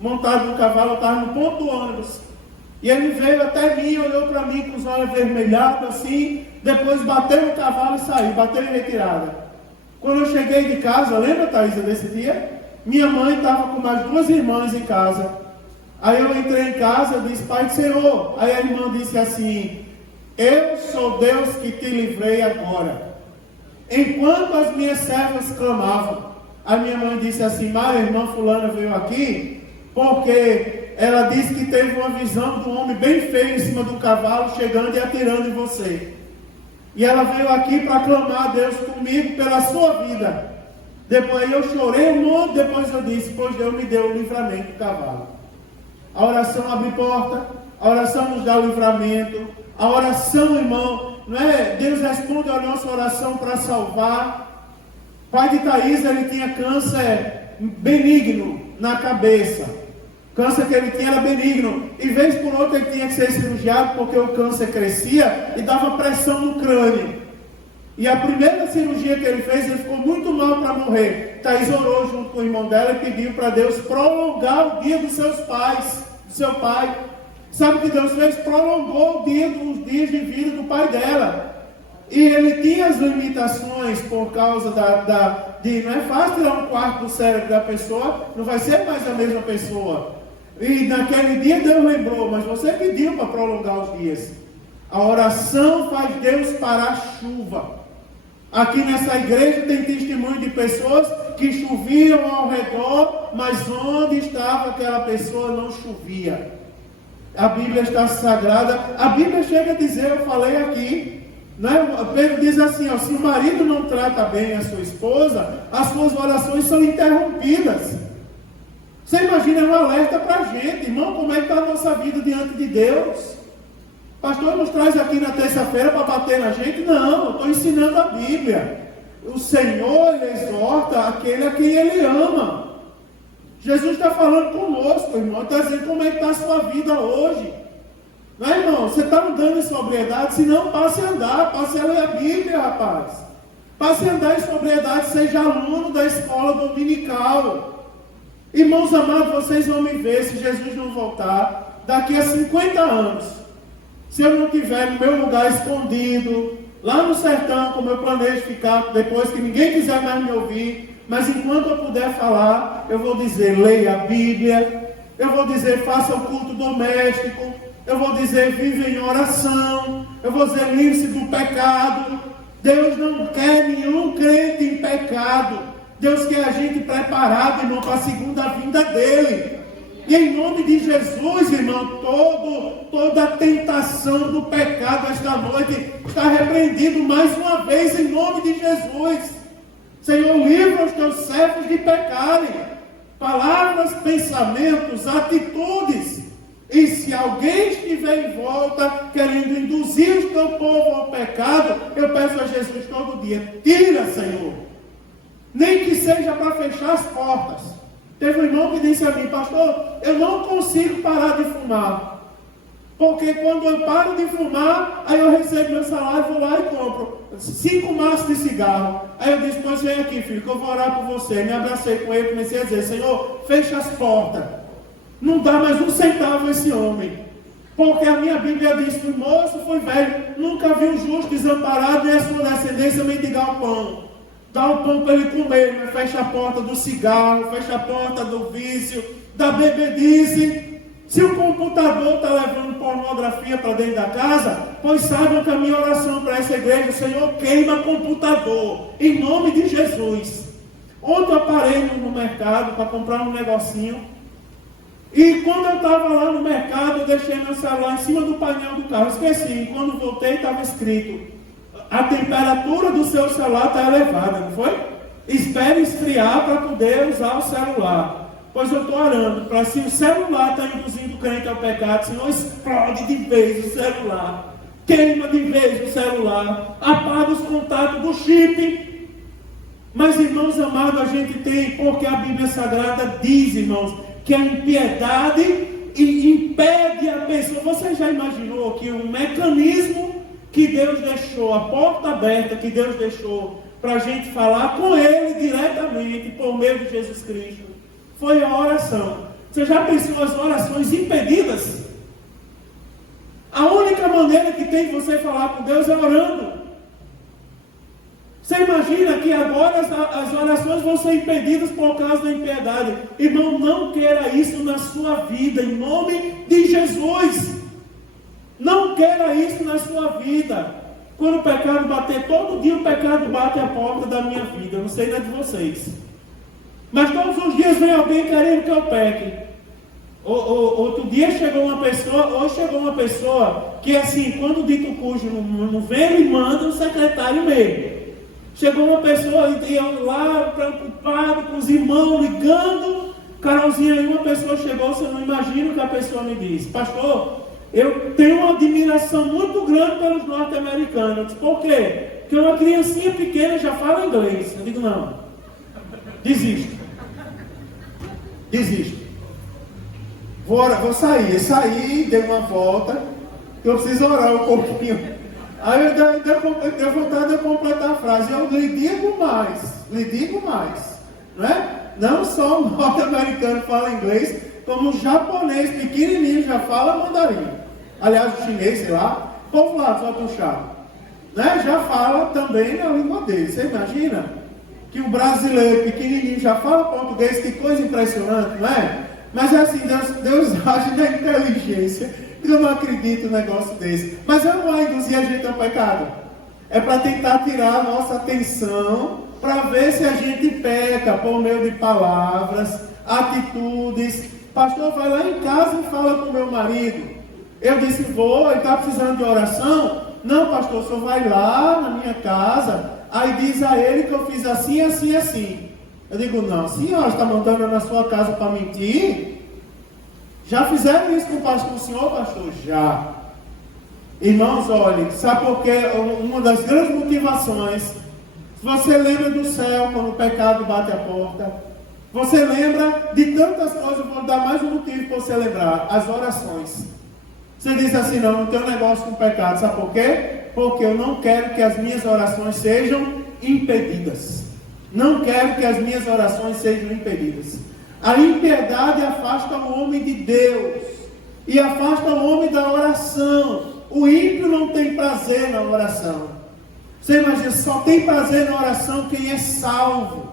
montado no cavalo, eu estava no ponto do ônibus. E ele veio até mim, olhou para mim com os olhos avermelhados assim, depois bateu no cavalo e saiu, bateu em retirada. Quando eu cheguei de casa, lembra, Thaísa, desse dia? Minha mãe estava com mais 2 irmãs em casa. Aí eu entrei em casa e disse, Pai do Senhor. Aí a irmã disse assim, eu sou Deus que te livrei agora. Enquanto as minhas servas clamavam, a minha mãe disse assim, mas a irmã fulana veio aqui, porque ela disse que teve uma visão de um homem bem feio em cima do cavalo, chegando e atirando em você. E ela veio aqui para clamar a Deus comigo pela sua vida. Depois eu chorei um monte, depois eu disse, pois Deus me deu o livramento do cavalo. A oração abre porta, a oração nos dá o livramento, a oração, irmão, não é? Deus responde a nossa oração para salvar. O pai de Thaísa, ele tinha câncer benigno na cabeça. O câncer que ele tinha era benigno. E vez por outra ele tinha que ser cirurgiado porque o câncer crescia e dava pressão no crânio. E a primeira cirurgia que ele fez, ele ficou muito mal para morrer. Thaís orou junto com o irmão dela e pediu para Deus prolongar o dia dos seus pais, do seu pai. Sabe o que Deus fez? Prolongou os dias de vida do pai dela. E ele tinha as limitações por causa não é fácil tirar um quarto do cérebro da pessoa, não vai ser mais a mesma pessoa. E naquele dia Deus lembrou, mas você pediu para prolongar os dias. A oração faz Deus parar a chuva. Aqui nessa igreja tem testemunho de pessoas que choviam ao redor, mas onde estava aquela pessoa não chovia. A Bíblia está sagrada. A Bíblia chega a dizer, eu falei aqui, né? Pedro diz assim, ó, se o marido não trata bem a sua esposa, as suas orações são interrompidas. Você imagina, é um alerta para a gente, irmão, como é que está a nossa vida diante de Deus? O pastor nos traz aqui na terça-feira para bater na gente? Não, eu estou ensinando a Bíblia. O Senhor, Ele exorta aquele a quem Ele ama. Jesus está falando conosco, irmão, está dizendo como é que está a sua vida hoje. Não é, irmão? Você está andando em sobriedade? Se não, passe a andar, passe a ler a Bíblia, rapaz. Passe a andar em sobriedade, seja aluno da escola dominical. Irmãos amados, vocês vão me ver, se Jesus não voltar, daqui a 50 anos. Se eu não estiver no meu lugar escondido, lá no sertão, como eu planejo ficar, depois que ninguém quiser mais me ouvir, mas enquanto eu puder falar, eu vou dizer, leia a Bíblia, eu vou dizer, faça o culto doméstico, eu vou dizer vive em oração, eu vou dizer livre-se do pecado. Deus não quer nenhum crente em pecado. Deus quer a gente preparado, irmão, para a segunda vinda dele. E em nome de Jesus, irmão, toda a tentação do pecado esta noite está repreendido mais uma vez em nome de Jesus. Senhor, livra os teus servos de pecarem. Palavras, pensamentos, atitudes. E se alguém estiver em volta querendo induzir o teu povo ao pecado, eu peço a Jesus todo dia, tira, Senhor. Nem que seja para fechar as portas. Teve um irmão que disse a mim, pastor, eu não consigo parar de fumar. Porque quando eu paro de fumar, aí eu recebo meu salário, vou lá e compro 5 maços de cigarro. Aí eu disse, pois vem aqui, filho, que eu vou orar por você. Me abracei com ele, comecei a dizer, Senhor, fecha as portas. Não dá mais um centavo a esse homem. Porque a minha Bíblia diz que o moço foi velho, nunca viu um justo desamparado e a sua descendência mendigar o pão. Dá o pão para ele comer, mas fecha a porta do cigarro, fecha a porta do vício, da bebedice. Se o computador está levando pornografia para dentro da casa, pois saibam que a minha oração para essa igreja, Senhor, queima computador, em nome de Jesus. Ontem eu parei no mercado para comprar um negocinho, e quando eu estava lá no mercado, eu deixei meu celular em cima do painel do carro, esqueci, e quando voltei estava escrito, a temperatura do seu celular está elevada, não foi? Espere esfriar para poder usar o celular. Pois eu estou orando para, se o celular está induzindo o crente ao pecado, Senhor, explode de vez o celular, queima de vez o celular, apaga os contatos do chip. Mas, irmãos amados, a gente tem, porque a Bíblia Sagrada diz, irmãos, que a impiedade impede a pessoa. Você já imaginou que o mecanismo que Deus deixou, a porta aberta que Deus deixou para a gente falar com Ele diretamente, por meio de Jesus Cristo, foi a oração? Você já pensou as orações impedidas? A única maneira que tem de você falar com Deus é orando. Você imagina que agora as orações vão ser impedidas por causa da impiedade. Irmão, não queira isso na sua vida, em nome de Jesus. Não queira isso na sua vida. Quando o pecado bater, todo dia o pecado bate a porta da minha vida. Eu não sei nem de vocês. Mas todos os dias vem alguém querendo que eu peque. Outro dia chegou uma pessoa que assim, quando o dito cujo não vem, ele manda um secretário mesmo. Chegou uma pessoa e eu lá preocupado com os irmãos ligando. Carolzinha, aí uma pessoa chegou, você não imagina o que a pessoa me disse. Pastor, eu tenho uma admiração muito grande pelos norte-americanos. Eu disse, por quê? Porque uma criancinha pequena já fala inglês. Eu digo, não. Desisto. Vou sair. Eu saí, dei uma volta. Eu preciso orar um pouquinho. Aí eu dei vontade de completar a frase. Eu lhe digo mais. Não é? Não só o norte-americano fala inglês, como o japonês pequenininho já fala mandarim. Aliás, o chinês, sei lá, o povo lá só puxar. Né? Já fala também na língua dele. Você imagina que um brasileiro pequenininho já fala português? Que coisa impressionante, não é? Mas é assim, Deus age na inteligência. Eu não acredito num negócio desse. Mas eu não vou induzir a gente ao pecado. É para tentar tirar a nossa atenção, para ver se a gente peca por meio de palavras, atitudes. Pastor, vai lá em casa e fala com meu marido. Eu disse, vou, ele está precisando de oração? Não, pastor, o senhor vai lá na minha casa, aí diz a ele que eu fiz assim, assim, assim. Eu digo, não, senhora está mandando na sua casa para mentir? Já fizeram isso com o senhor, pastor? Já. Irmãos, olhem, sabe por quê? Uma das grandes motivações, você lembra do céu quando o pecado bate a porta? Você lembra de tantas coisas, eu vou dar mais um motivo para você lembrar, as orações. Você diz assim, não tenho negócio com o pecado, sabe por quê? Porque eu não quero que as minhas orações sejam impedidas. Não quero que as minhas orações sejam impedidas. A impiedade afasta o homem de Deus e afasta o homem da oração. O ímpio não tem prazer na oração. Você imagina, só tem prazer na oração quem é salvo.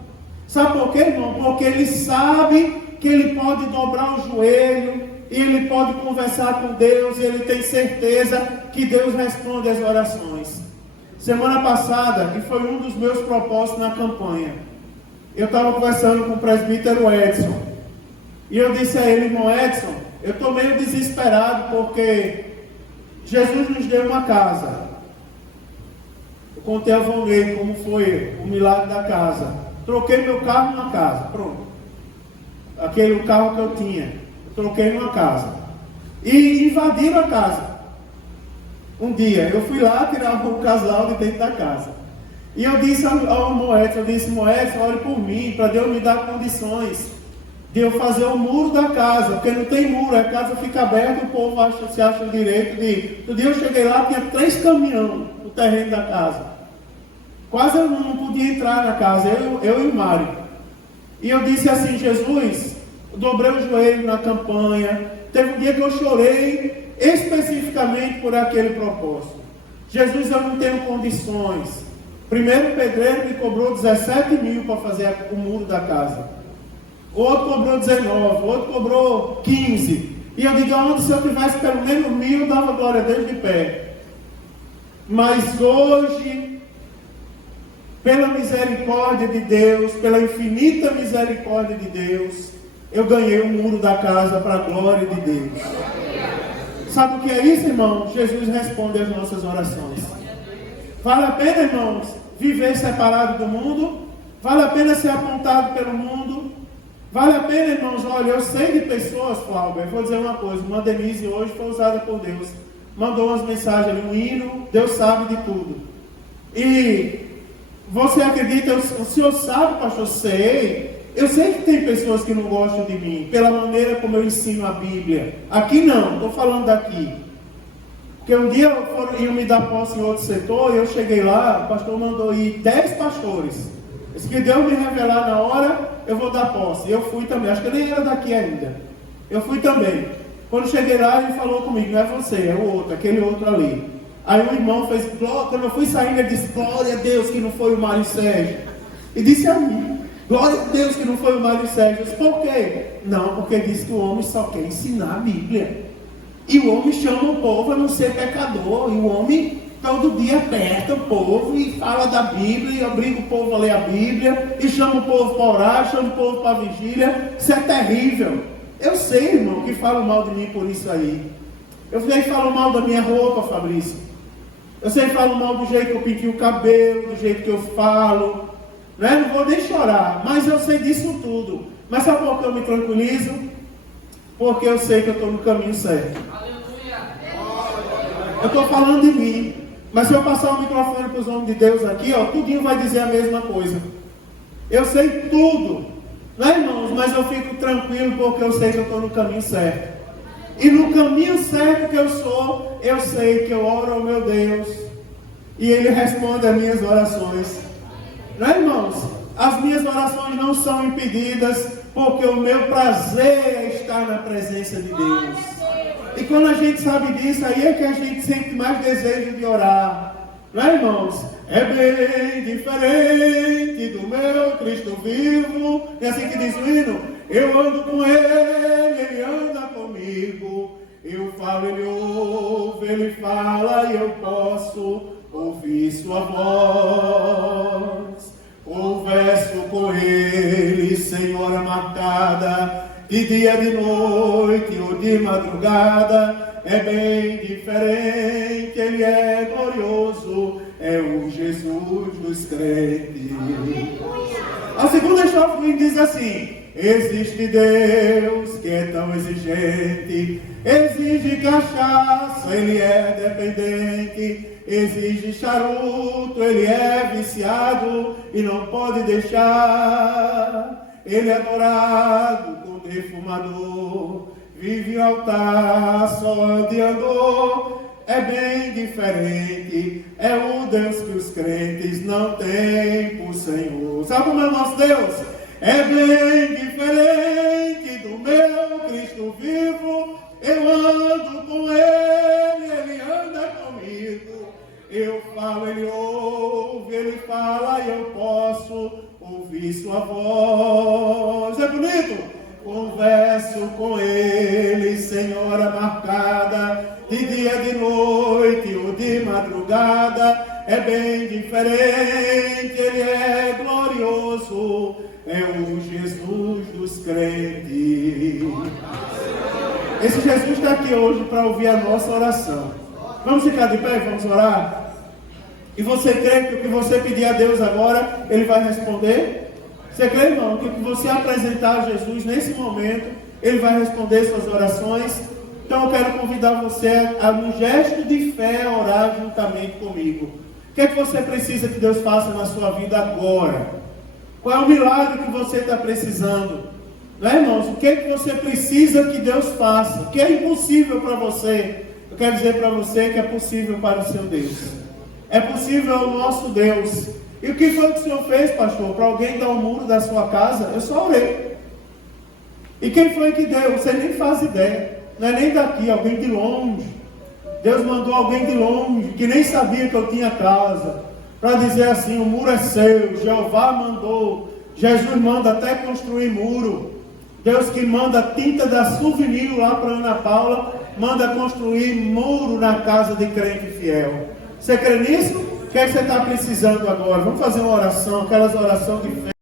Sabe por quê, irmão? Porque ele sabe que ele pode dobrar o joelho, e ele pode conversar com Deus, e ele tem certeza que Deus responde às orações. Semana passada, que foi um dos meus propósitos na campanha, eu estava conversando com o presbítero Edson, e eu disse a ele: irmão Edson, eu estou meio desesperado porque Jesus nos deu uma casa. Eu contei a Vonei como foi o milagre da casa. Troquei meu carro numa casa, pronto. Aquele carro que eu tinha, troquei numa casa. E invadiram a casa. Um dia, eu fui lá tirar um casal de dentro da casa. E eu disse ao Moedson, Moedson, olhe por mim, para Deus me dar condições de eu fazer o muro da casa, porque não tem muro, a casa fica aberta, o povo se acha o direito de... No dia eu cheguei lá, tinha 3 caminhões no terreno da casa. Quase eu não podia entrar na casa, eu e o Mário. E eu disse assim: Jesus, eu dobrei o joelho na campanha. Teve um dia que eu chorei especificamente por aquele propósito. Jesus, eu não tenho condições. Primeiro o pedreiro me cobrou 17 mil para fazer o muro da casa. O outro cobrou 19, o outro cobrou 15. E eu digo: aonde, se eu tivesse pelo menos 1000, eu dava glória a Deus de pé. Mas hoje, pela misericórdia de Deus, pela infinita misericórdia de Deus, eu ganhei o muro da casa para a glória de Deus. Sabe o que é isso, irmão? Jesus responde às nossas orações. Vale a pena, irmãos, viver separado do mundo? Vale a pena ser apontado pelo mundo? Vale a pena, irmãos? Olha, eu sei de pessoas, Cláudio, eu vou dizer uma coisa: uma Denise hoje foi usada por Deus, mandou umas mensagens ali, um hino, Deus sabe de tudo. E você acredita, o senhor sabe, pastor? Sei. Eu sei que tem pessoas que não gostam de mim, pela maneira como eu ensino a Bíblia. Aqui não, estou falando daqui. Porque um dia iam me dar posse em outro setor, e eu cheguei lá, o pastor mandou ir 10 pastores. Se que Deus me revelar na hora, eu vou dar posse. Eu fui também, acho que eu nem era daqui ainda. Eu fui também. Quando cheguei lá, ele falou comigo: não é você, é o outro, aquele outro ali. Aí o irmão fez, quando eu fui saindo, ele disse: glória a Deus que não foi o Mário Sérgio. E disse a mim: glória a Deus que não foi o Mário Sérgio. Eu disse: por quê? Não, porque disse que o homem só quer ensinar a Bíblia. E o homem chama o povo a não ser pecador. E o homem todo dia aperta o povo e fala da Bíblia, e obriga o povo a ler a Bíblia, e chama o povo para orar, chama o povo para a vigília. Isso é terrível. Eu sei, irmão, que falam mal de mim por isso aí. Eu sei que falam mal da minha roupa, Fabrício. Eu sei que falam mal do jeito que eu pintei o cabelo, do jeito que eu falo. Né? Não vou nem chorar, mas eu sei disso tudo. Mas sabe por que eu me tranquilizo? Porque eu sei que eu estou no caminho certo. Eu estou falando de mim. Mas se eu passar o microfone para os homens de Deus aqui, ó, tudinho vai dizer a mesma coisa. Eu sei tudo, né, irmãos? Mas eu fico tranquilo porque eu sei que eu estou no caminho certo. E no caminho certo que eu sou, eu sei que eu oro ao meu Deus e Ele responde às minhas orações. Né, irmãos? As minhas orações não são impedidas, porque o meu prazer é estar na presença de Deus. E quando a gente sabe disso, aí é que a gente sente mais desejo de orar. Não é, irmãos? É bem diferente do meu Cristo vivo. É assim que diz o hino: eu ando com Ele, Ele anda comigo. Eu falo, Ele ouve, Ele fala, e eu posso ouvir sua voz. Converso com Ele sem hora marcada, de dia, de noite ou de madrugada. É bem diferente, Ele é glorioso, é o Jesus dos crentes. A segunda estrofe diz assim: existe Deus que é tão exigente, exige cachaça, Ele é dependente, exige charuto, Ele é viciado e não pode deixar. Ele é adorado com defumador, vive em altar só onde andou. É bem diferente, é o Deus que os crentes não têm por Senhor. Sabe como é o nosso Deus? É bem diferente do meu Cristo vivo. Eu ando com Ele, Ele anda comigo. Eu falo, Ele ouve, Ele fala, e eu posso ouvir sua voz. É bonito? Converso confesso com ele, Senhora marcada, de dia, de noite ou de madrugada, é bem diferente, ele é glorioso, é o Jesus dos crentes. Esse Jesus está aqui hoje para ouvir a nossa oração. Vamos ficar de pé e vamos orar? E você crê que o que você pedir a Deus agora, Ele vai responder? Você crê, irmão, que o que você apresentar a Jesus nesse momento, Ele vai responder suas orações? Então eu quero convidar você a, num gesto de fé, a orar juntamente comigo. O que é que você precisa que Deus faça na sua vida agora? Qual é o milagre que você está precisando? Não é, irmãos? O que é que você precisa que Deus faça? O que é impossível para você? Eu quero dizer para você que é possível para o seu Deus. É possível ao nosso Deus. E o que foi que o Senhor fez, pastor? Para alguém dar o muro da sua casa? Eu só orei. E quem foi que deu? Você nem faz ideia. Não é nem daqui, alguém de longe. Deus mandou alguém de longe, que nem sabia que eu tinha casa, para dizer assim: o muro é seu. Jeová mandou. Jesus manda até construir muro. Deus que manda tinta da Souvenir lá para Ana Paula, manda construir muro na casa de crente fiel. Você crê nisso? O que é que você está precisando agora? Vamos fazer uma oração, aquelas orações de fé.